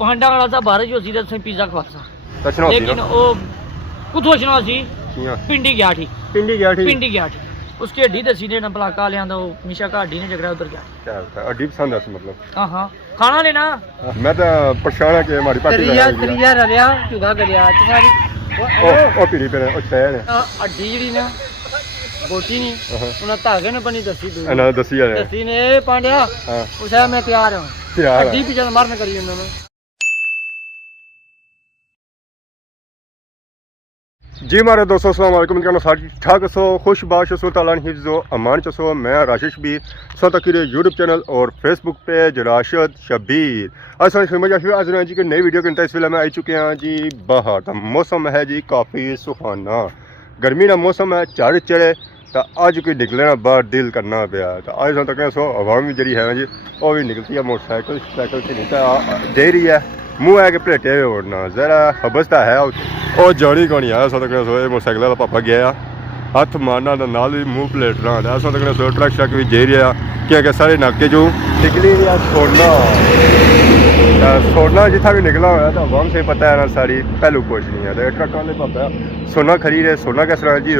पांडा वाला सा बारिश होती तो पिज्जा खवासा तचना होती लेकिन ना वो कुछ होना सी कियां पिंडी गया थी पिंडी गया ठीक पिंडी गया थी उसकी हड्डी दसी ने ना भला कालियां दा मिशा का हड्डी ने झगड़ा उधर गया क्या होता है अड्डी पसंद है मतलब हां हां खाना लेना मैं तो परेशान है कि हमारी पार्टी तरिया रलिया चुगा गलिया तुम्हारी ओ पीड़ी पे ओ छे ने हड्डी जड़ी ना बोटी नहीं उन्हें धागे ने बनी दसी दूर ना दसी है दसी ने ए पांड्या हां उसे मैं तैयार हूं यार हड्डी पीछे मारने करी उन्होंने जी मारे दोस्तों अस्सलाम वालेकुम इनका साथ ठाक सो खुश बाश सो ताला हिफ्ज़ो अमान चसो मैं राशिश भी सो तक यूट्यूब चैनल और फेसबुक पेज राशिद शबीर आज जी की नई वीडियो के इस वेले में आई चुके हैं जी बाहर का मौसम है जी काफ़ी सुहाना गर्मी का मौसम है चढ़ चढ़े तो अज कोई निकलना बाहर दिल करना पाया तो अज तक सो हवा भी जी है जी वह भी निकलती है मोटरसाइकिल साइकिल से निकल दे रही है मुँह है कि पलेटे हुए उड़ना जरा हबसता है और जानी को नहीं आया सो तक सो मोटरसाइकिल का पापा गया हथ मारना नाल भी मुँह पलेटना सो तक सो ट्रक शक भी जे रहा क्योंकि सारे नाके जो निकली सोना जितना भी निकला हुआ तो हम से पता है ना सारी पहलू कुछ नहीं है तो ट्रक वाले पापा सोना खरीद रहे सोना कैस तरह जी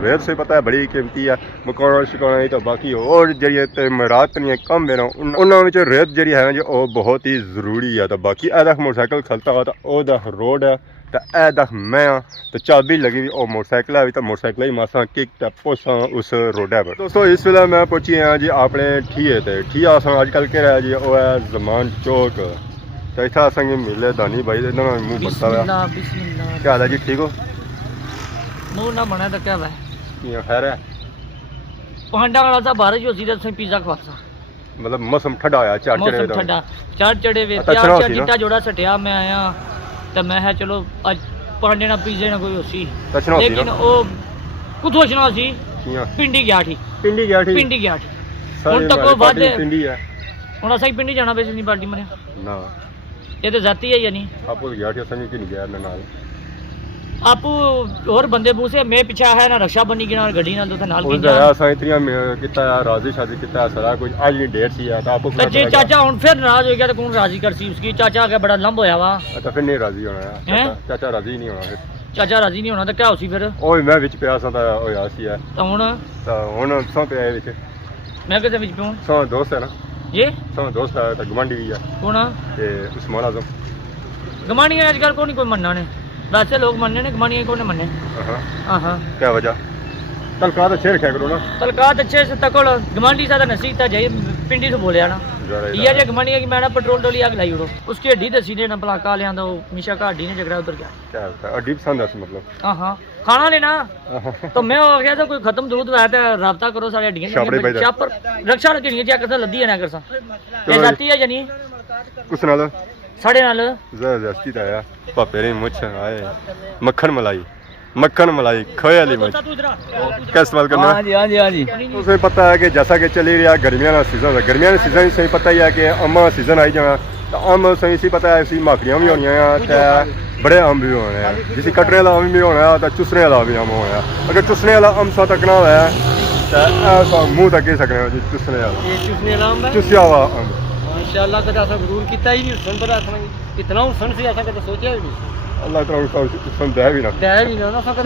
रेत से पता है बड़ी कीमती है मकाना शिकाना ही तो बाकी और जी रात नहीं कम है ना उन्होंने रेत जी है ना जी वो बहुत ही जरूरी है तो बाकी ऐसा मोटरसाइकिल खलता हुआ तो वह रोड है तो ए दख मैं तो चाबी लगी हुई और मोटरसाइकिल है तो मोटरसाइकिल ही मासा किक पोसा उस रोडे पर दोस्तों इस वेले मैं पहुंची हाँ जी अपने ठीए ते ठीया असा अजकल के रहा जी वो है जमान चौक तो इतना असंग मिले दानी भाई मुँह बसता हुआ क्या हाल है जी ठीक हो मुंह ना बना तो क्या है खैर है पांडा वाला सा बारिश होती तो पिज्जा खवासा मतलब मौसम ठंडा होया चार चढ़े ठंडा चार चढ़े वे अच्छा चार चिट्टा जोड़ा सटिया मैं आया तो मैं है चलो अज पांडे ना पिज्जे ना कोई होसी लेकिन वो कुछ होना सी पिंडी गया थी पिंडी गया थी हुन तक वो बाद पिंडी है हुन असा पिंडी जाना बेस नहीं पार्टी मने ना ये तो जाती है या नहीं आपको गया थी असंग की नहीं गया नाल आपू और बंदे पूछे मैं पीछे है ना रक्षा बनी गिना गड्डी ना तो नाल की जा असा इतनी किता राजी शादी किता सारा कुछ आज नहीं डेट सी है तो आपको जी चाचा हुन फिर नाराज हो गया तो कौन राजी करसी उसकी चाचा के बड़ा लंब होया वा अच्छा फिर नहीं राजी होना है चाचा राजी नहीं होना फिर चाचा राजी नहीं होना तो क्या होसी फिर ओए मैं विच पिया सा ता होया सी है तो हुन सो पे विच मैं किते विच पियो सो दोस्त है ना ये सो दोस्त है तो गमंडी भी है कौन ते उस्मान आजम गमानी आजकल को नहीं कोई मनना ने वैसे लोग मनने ने गमानी को नहीं मनने हां हां क्या वजह तलका तो छेड़ करो ना तलका अच्छे से तकोल गमांडी सा नसीता जाई पिंडी से बोलिया ना ये जे गमानी की मैंने पेट्रोल डोली आग लाई उड़ो उसकी हड्डी दसी ने ना भला कालियां दा मिशा का हड्डी ने झगड़ा उधर गया क्या होता है हड्डी पसंद है मतलब हां हां खाना लेना तो मैं हो गया तो कोई खत्म दूध है तो राब्ता करो सारे हड्डियां छापर रक्षा रखनी है क्या करसा लद्दी है ना करसा ये जाती है जनी कुछ नाल साढ़े नाल जबरदस्ती तो आया पापे ने मुझ आए मक्खन मलाई खोए वाली मुझ क्या इस्तेमाल करना हां जी हां जी हां जी उसे पता है कि जैसा कि चली रहा गर्मियों का सीजन है गर्मियों के सीजन से पता ही है कि अम्मा सीजन आई जाना तो अम्ब सही सी पता है ऐसी माखड़ियां भी होनी है बड़े अम्ब भी होने हैं जिस कटने वाला अम्ब भी होना है तो चुसने वाला भी अम्ब होना है अगर चुसने वाला अम्ब सा तकना हुआ है तो ऐसा मुँह तक ही सकने जी चुसने वाला चुसिया हुआ अम्ब माशाल्लाह कदा ऐसा गुरूर किता ही नहीं सुन बड़ा इतना सुन से ऐसा कदा सोचा ही नहीं अल्लाह ताला सुन दे भी ना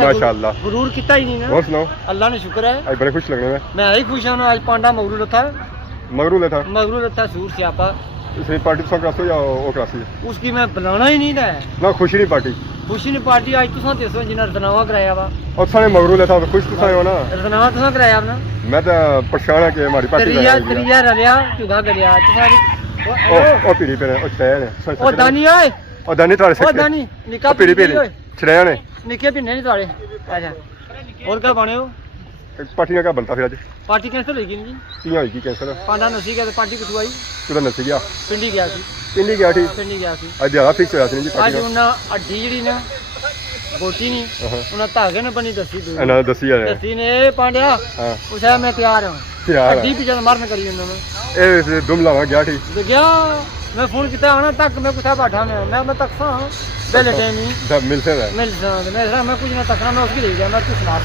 माशाल्लाह गुरूर किता ही नहीं ना और सुनाओ अल्लाह ने शुक्र है आज बड़े खुश लगने में मैं आई खुश हूं आज पांडा मगरू था सूर से आपा इसने पार्टी तो करासी या वो करासी उसकी मैं बनाना ही नहीं था ना खुशी नहीं पार्टी आज तुसा देसो जिना रतनावा कराया वा और सारे मगरू लेता तो खुश तुसा हो ना रतनावा तुसा कराया ना मैं तो परेशान है कि हमारी पार्टी तरिया रलिया चुगा गलिया तुम्हारी ओ पीड़ी पे ओ छे ने ओ दानी ओए ओ दानी तारे से ओ दानी निका पीड़ी पे छड़े ने निके भी नहीं तारे आजा और क्या बने हो पार्टी का क्या बनता फिर आज पार्टी कैंसिल होगी जी किया होगी कैंसिल पांडा नसी गया पार्टी कुछ आई तू नसी गया पिंडी गया ठीक पिंडी गया आज ज्यादा फिक्स होया सी जी आज उन्ना अड्डी जड़ी ना बोटी नहीं उन्ना धागे ने बनी दसी दूर ना दसी है दसी ने पांड्या उसे मैं तैयार हूं अड्डी पीछे मारने करी उन्होंने ए दुमला गया ठीक गया मैं फोन किया आना तक मैं कुछ बैठा मैं तक सा पहले टाइम ही मिलसे मैं कुछ ना तकना मैं उसकी ले गया मैं कुछ सुना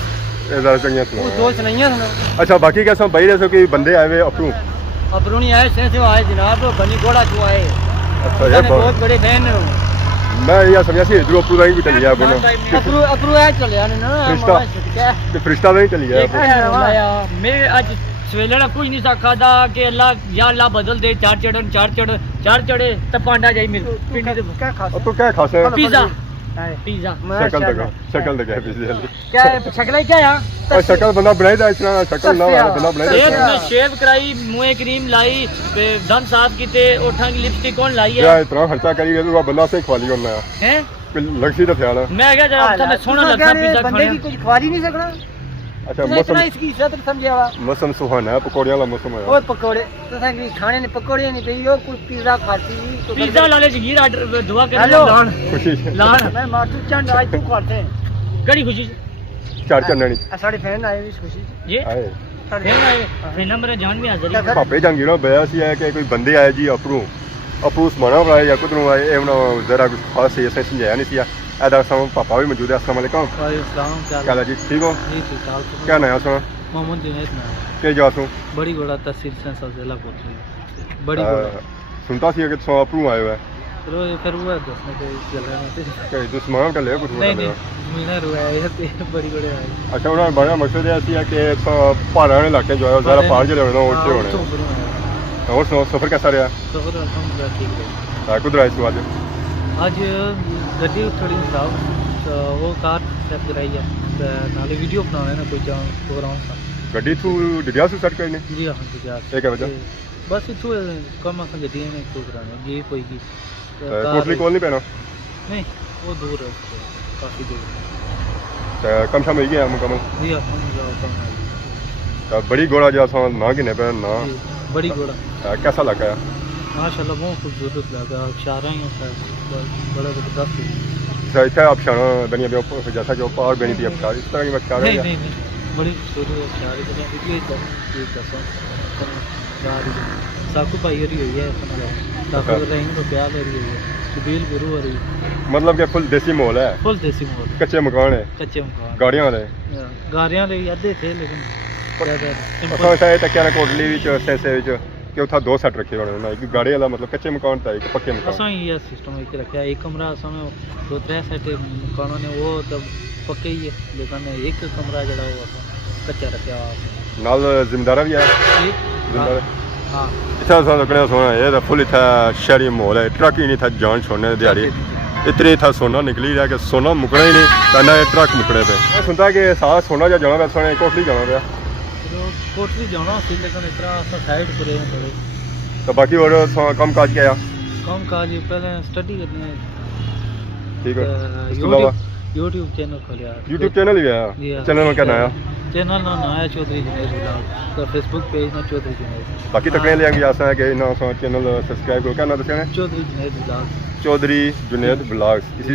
दोस्त नहीं है अच्छा बाकी कैसा भाई रहे कि बंदे आए हुए अपरू नहीं आए से आए जनाब बनी घोड़ा क्यों आए अच्छा उन्होंने ये बहुत बड़े फैन है वो। मैं ये समझा सी इधर अप्रू नहीं भी चली गया बोलो अप्रू है चले आने ना फरिश्ता ते फरिश्ता नहीं चली गया मैं आज सवेले ना कुछ नहीं सका था कि अल्लाह या अल्लाह बदल दे चार चढ़े तो पांडा जाई मेरे पिंडी ते अब तो क्या खास है पिज्जा पिज्जा शक्ल तो क्या पिज्जे वाली क्या शक्ल क्या है और शक्ल बंदा बनाई था इतना शक्ल ना वाला बंदा बनाई एक था मैं शेव कराई मुंह क्रीम लाई दंत साफ कीते ओठां की लिपस्टिक कौन लाई या है इतना खर्चा करी तो बंदा से खवाली होना हैं लगसी तो ख्याल है मैं क्या जरा मैं सोना लगता पिज्जा बंदे खाने की कुछ खवा ही नहीं सकना अच्छा तो इतना इसकी इज्जत समझा वा मौसम सुहाना है पकौड़ियां वाला मौसम है और पकोड़े तो संगी खाने ने पकोड़े नहीं पई और कुछ पिज्जा खाती तो पिज्जा लाले जगीर आर्डर दुआ कर हेलो। लान खुशी लान मैं मातू चंद आज तू खाते हैं कड़ी खुशी चार चन्ननी साढ़े फैन आए इस खुशी ये आए फिर आए फिर नंबर जान भी हाजिर है पापे जंगीरो बया सी है कि कोई बंदे आए जी अपरू समाना बनाए या कुछ आए ये जरा कुछ खास है ऐसे समझाया नहीं सी ऐदा सम पापा भी मौजूद है अस्सलाम वालेकुम क्या हाल है जी ठीक हो क्या नया सुना मोहम्मद जुनैद ना के जा तू बड़ी बड़ा तहसील से जिला कोटली बड़ी बड़ा सुनता सी कि सो अपरू आए हुए फिर वो दसने के चल रहे हैं कि तू समाना कर ले कुछ नहीं नहीं मीना रुआ है बड़ी बड़े आए अच्छा उन्होंने बड़ा मकसद है कि पहाड़ वाले इलाके जो है ज़्यादा पहाड़ जिले होने उल्टे होने और सुनो सफ़र कैसा रहा सफर अल्हम्दुलिल्लाह ठीक रहा कुछ रहा आज आज गड्डी थोड़ी खराब तो वो कार सेट कराई है तो नाले वीडियो बनाना है ना कोई प्रोग्राम सा गड्डी तू डिडिया से सेट करने जी हाँ जी यार ये क्या वजह बस इतू कम अस गड्डी में कोई कराना ये कोई की कोटली कोल नहीं पैना नहीं वो दूर है काफ़ी दूर कम शाम हो गया मुकम्मल जी अल्हम्दुलिल्लाह कम तो बड़ी घोड़ा जो ना गिने पे ना है बड़ी घोड़ा कैसा लगा है माशाल्लाह बहुत खूबसूरत लगा शारा ही होता है बड़ा ज़बरदस्त इतना आप शाना बनी अभी जैसा कि पहाड़ बनी थी अब इस तरह की बच्चा नहीं नहीं नहीं बड़ी खूबसूरत शारी बनी वीडियो दसों साकू भाई हो रही है साकू रहीम को प्यार ले रही है सुबील गुरु हो रही मतलब कि फुल देसी माहौल है फुल देसी मोड़ कच्चे मकान है कच्चे मकान गाड़ियां वाले गारियां ले आधे थे लेकिन ज़्यादा असा वैसा ये तक कोटली सेंसे कि उथा दो सेट रखे होने ना एक गाड़ी वाला मतलब कच्चे मकान था एक पक्के मकान असा ही सिस्टम एक रखा एक कमरा असा में दो त्रै सेट मकानों ने वो तब पक्के ही है लेकिन एक कमरा जड़ा वो कच्चा रखा हुआ नाल जिम्मेदारा भी है जिम्मेदार हाँ इतना सा लगना सोना ये तो फुल इतना शहरी माहौल है ट्रक ही नहीं था जान छोड़ने दिहाड़ी इतनी था सोना निकली रहा कि सोना मुकना ही नहीं ना ट्रक मुकने पे मैं सुनता कि साथ सोना जा जाना पे कोटली जाना पे कोटली जाना सी लेकिन इतना असा साइड पर हैं थोड़े तो बाकी और कम काज क्या है कम काज पहले स्टडी करनी है ठीक है इसके अलावा यूट्यूब चैनल खोलिया यूट्यूब चैनल भी है चैनल में क्या नया चैनल ना नया चौधरी जुनैद व्लॉग तो फेसबुक पेज ना चौधरी जुनैद बाकी तकने लेंगे आसा है कि ना चैनल सब्सक्राइब करो क्या ना दसना चौधरी जुनैद व्लॉग चौधरी जुनैद ब्लॉग्स इसी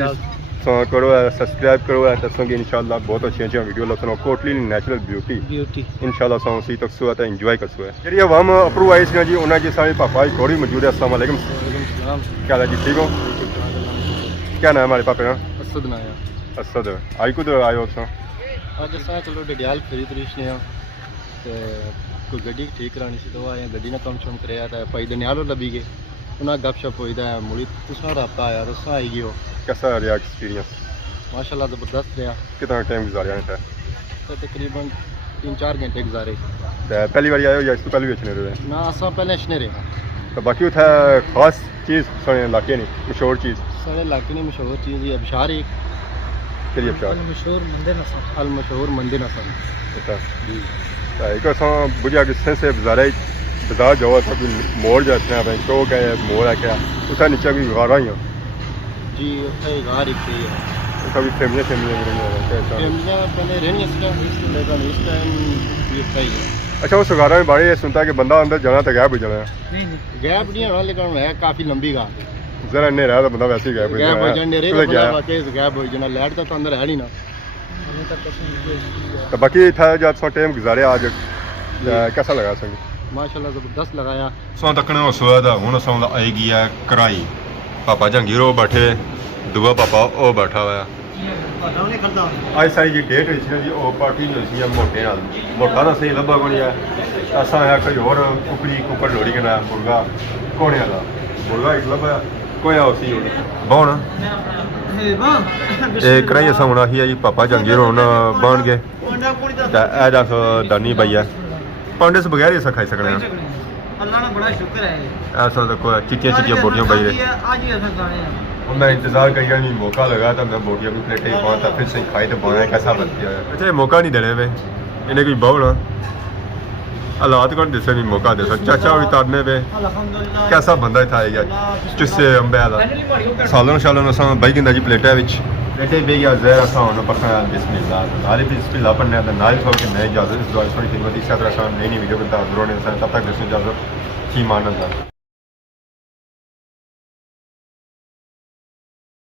करो सब्सक्राइब करो दसोगे इंशाल्लाह बहुत अच्छी वीडियो लसनो कोटली नेचुरल ब्यूटी इंशाल्लाह सो उसी तक सुआ एंजॉय कर सुआ जी अब हम अप्रूव आई जी उन्हें जी सारे पापा जी थोड़ी मौजूद है अस्सलाम वालेकुम क्या हाल है जी ठीक हो क्या नाम है हमारे पापे का असद नाया असद आई कुछ आयो हो ਅੱਜ ਅਸਾਂ ਚਲੋ ਡਿਆਲ ਖਰੀਦ ਰਿਸ਼ਨੇ ਆ ਤੇ ਕੋਈ ਗੱਡੀ ਠੀਕ ਕਰਾਣੀ ਸੀ ਤਾਂ ਆਏ ਗੱਡੀ ਨਾਲ ਕੰਮ ਸ਼ਮ ਕਰਿਆ ਤਾਂ ਭਾਈ ਦੇ ਨਿਆਲੋ ਲੱਭੀ ਗਏ ਉਹਨਾਂ ਗੱਪਸ਼ਪ ਹੋਈਦਾ ਮੁੜੀ ਤੁਸਾਂ ਰਾਬਤਾ ਆਇਆ ਰਸਾ ਆਈ ਗਿਓ कैसा रहा एक्सपीरियंस माशाल्लाह ज़बरदस्त रहा कितना टाइम गुजारा है तो तकरीबन 3-4 घंटे गुजारे पहली बार आए हो या इसको पहले भी अच्छे रहे ना असा पहले अच्छे रहे तो बाकी उठा खास चीज़ सारे इलाके नहीं मशहूर चीज़ सारे इलाके में मशहूर चीज़ ये अबशार एक केरी अबशार मशहूर मंदिर नसन अल मशहूर मंदिर नसन अच्छा एक असा बुझा कि से बाजार जाओ था कोई मोड़ जाते हैं चौक है मोड़ है क्या उठा नीचे कोई गारा ही जी उत्थे गार एक है कभी फैमिलियाँ फैमिलियाँ पहले रहनी लेकिन इस टाइम ये सही है अच्छा वो सगारा में बाड़ी सुनता है कि बंदा अंदर जाना तो गैप हो जाना नहीं गैप नहीं होना लेकिन है काफ़ी लंबी गार जरा नहीं रहा तो बंदा वैसे ही गैप हो जाना गैप हो जाना लाइट तो अंदर है नहीं ना तो बाकी था जब सो टाइम गुजारे आज कैसा लगा संग माशाल्लाह ज़बरदस्त लगाया सो तकने हो सुआ हूँ सौ आएगी है कराई पापा जहांगीर वो बैठे दुआ पापा वो बैठा हुआ अज सारी जी डेट हुई सी जी वो पार्टी हुई सी मोटे नाल मोटा तो सही लब्भा कोनी है असा है कोई होर कुकड़ी कुकड़ लोड़ी कना मुर्गा कोने वाला मुर्गा एक लब्भा ਕੋਈ ਆਉ ਸੀ ਬੌਣ ਇਹ ਕਰਾਈ ਅਸਾਂ ਹੁਣ ਆਹੀ ਹੈ ਜੀ ਪਾਪਾ ਜੰਗੀਰ ਹੁਣ ਬਣ ਗਏ ਤਾਂ ਇਹ ਦੱਸ ਦਾਨੀ ਭਈਆ ਪਾਉਂਡੇ ਸੇ ਬਗੈਰ ਹੀ ਅਸਾਂ ਖਾਈ ਸਕਣੇ ਆ ਅੱਲਾਹ ਦਾ ਬੜਾ ਸ਼ੁਕਰ ਹੈ ऐसा तो कोई चिट्टियाँ बोटियाँ बज रही आज ही ऐसा खाने हैं मैं इंतजार कर नहीं मौका लगा था मैं बोटियाँ भी प्लेटें ही पहुँचा फिर से खाई तो बनाया कैसा बनती है अच्छा ये मौका नहीं देने में इन्हें कोई बहुना हालात कौन दिसे नहीं मौका दे सकता चाचा भी तारने पे अल्हम्दुलिल्लाह कैसा बंदा था ये जिससे अम्बे वाला सालन शालन असा बही गिंदा जी प्लेटें प्लेटें बह गया जहर असा होना पसंद बिस्मिल्लाह नाले भी बिस्मिल्लाह पढ़ने आता नाल छोड़ के नए इजाजत इस दुआ थोड़ी खिदमत इसी तरह असा नई वीडियो बनता हजरों ने तब तक दसो इजाजत की मानत